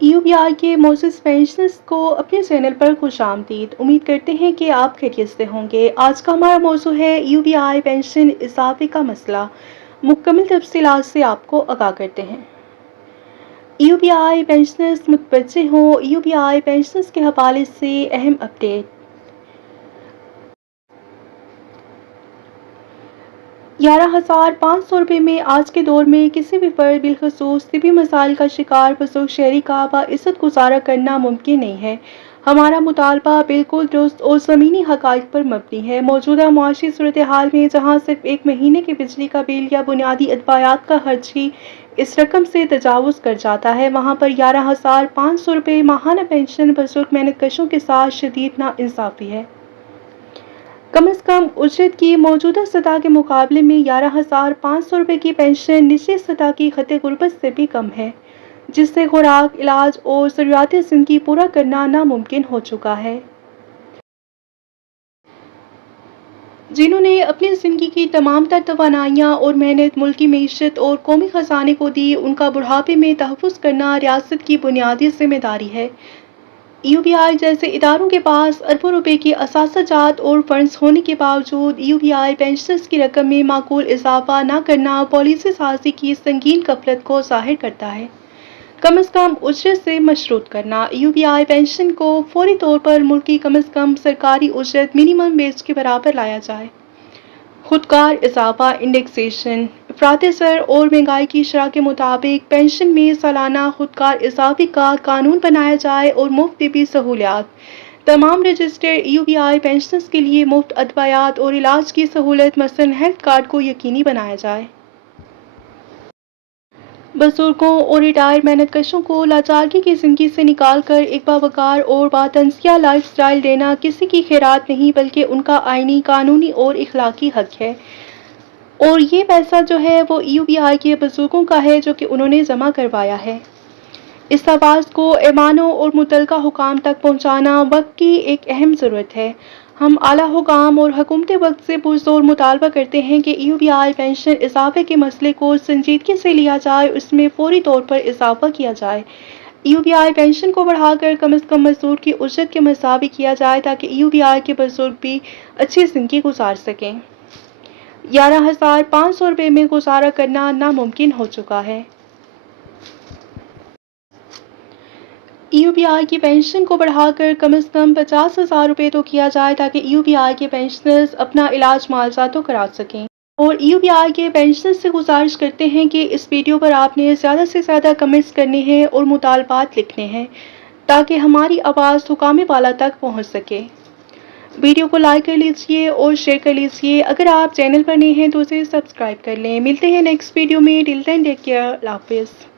UBI کے معزز pensioners کو اپنے چینل پر خوش آمدید۔ امید کرتے ہیں کہ آپ خیریت سے ہوں گے۔ آج کا ہمارا موضوع ہے UBI پینشن اضافے کا مسئلہ۔ مکمل تفصیلات سے آپ کو آگاہ کرتے ہیں۔ UBI پینشنرز متوجہ ہوں۔ UBI پینشنرز کے حوالے سے اہم اپڈیٹ۔ 11,500 روپے میں آج کے دور میں کسی بھی فرد بالخصوص طبی مسائل کا شکار بزرگ شہری کا باعزت گزارا کرنا ممکن نہیں ہے۔ ہمارا مطالبہ بالکل درست اور زمینی حقائق پر مبنی ہے۔ موجودہ معاشی صورتحال میں جہاں صرف ایک مہینے کے بجلی کا بل یا بنیادی ادویات کا خرچ ہی اس رقم سے تجاوز کر جاتا ہے، وہاں پر 11,500 روپے ماہانہ پینشن بزرگ محنت کشوں کے ساتھ شدید ناانصافی ہے۔ کم از کم اجرت کی موجودہ سطح کے مقابلے میں 11,500 روپے کی پینشن نچلی سطح کی خط غربت سے بھی کم ہے، جس سے خوراک، علاج اور ضروریات زندگی پورا کرنا ناممکن ہو چکا ہے۔ جنہوں نے اپنی زندگی کی تمام تر توانائیاں اور محنت ملکی معیشت اور قومی خزانے کو دی، ان کا بڑھاپے میں تحفظ کرنا ریاست کی بنیادی ذمہ داری ہے۔ UBI جیسے اداروں کے پاس اربوں روپے کی اثاثہ جات اور فنڈز ہونے کے باوجود UBI پینشنرز کی رقم میں معقول اضافہ نہ کرنا پالیسی سازی کی سنگین غفلت کو ظاہر کرتا ہے۔ کم از کم اجرت سے مشروط کرنا۔ UBI پینشن کو فوری طور پر ملکی کم از کم سرکاری اجرت منیمم ویج کے برابر لایا جائے۔ خودکار اضافہ انڈیکسیشن۔ افراط زر اور مہنگائی کی شرح کے مطابق پینشن میں سالانہ خودکار اضافے کا قانون بنایا جائے اور مفت طبی سہولیات۔ تمام رجسٹرڈ UBI پینشنرز کے لیے مفت ادویات اور علاج کی سہولت مثلاً ہیلتھ کارڈ کو یقینی بنایا جائے۔ بزرگوں اور ریٹائرڈ محنت کشوں کو لاچارگی کی زندگی سے نکال کر ایک باوقار اور باتنازع لائف سٹائل دینا کسی کی خیرات نہیں بلکہ ان کا آئینی، قانونی اور اخلاقی حق ہے۔ اور یہ پیسہ جو ہے وہ UBI کے بزرگوں کا ہے جو کہ انہوں نے جمع کروایا ہے۔ اس آواز کو ایوانوں اور متعلقہ حکام تک پہنچانا وقت کی ایک اہم ضرورت ہے۔ ہم اعلیٰ حکام اور حکومت وقت سے پرزور مطالبہ کرتے ہیں کہ UBI پینشن اضافے کے مسئلے کو سنجیدگی سے لیا جائے اور اس میں فوری طور پر اضافہ کیا جائے۔ UBI پینشن کو بڑھا کر کم از کم مزدور کی اجرت کے مساوی کیا جائے تاکہ UBI کے بزرگ بھی اچھی زندگی گزار سکیں۔ 11,500 روپے میں گزارا کرنا ناممکن ہو چکا ہے۔ UBI کی پینشن کو بڑھا کر کم از کم 50,000 روپے تو کیا جائے تاکہ UBI کے پینشنرز اپنا علاج معالجہ تو کرا سکیں۔ اور UBI کے پینشنرز سے گزارش کرتے ہیں کہ اس ویڈیو پر آپ نے زیادہ سے زیادہ کمنٹس کرنے ہیں اور مطالبات لکھنے ہیں تاکہ ہماری آواز حکام بالا تک پہنچ سکے۔ ویڈیو کو لائک کر لیجئے اور شیئر کر لیجئے۔ اگر آپ چینل پر نئے ہیں تو اسے سبسکرائب کر لیں۔ ملتے ہیں نیکسٹ ویڈیو میں۔ ٹل دین ٹیک کیئر۔ اللہ حافظ۔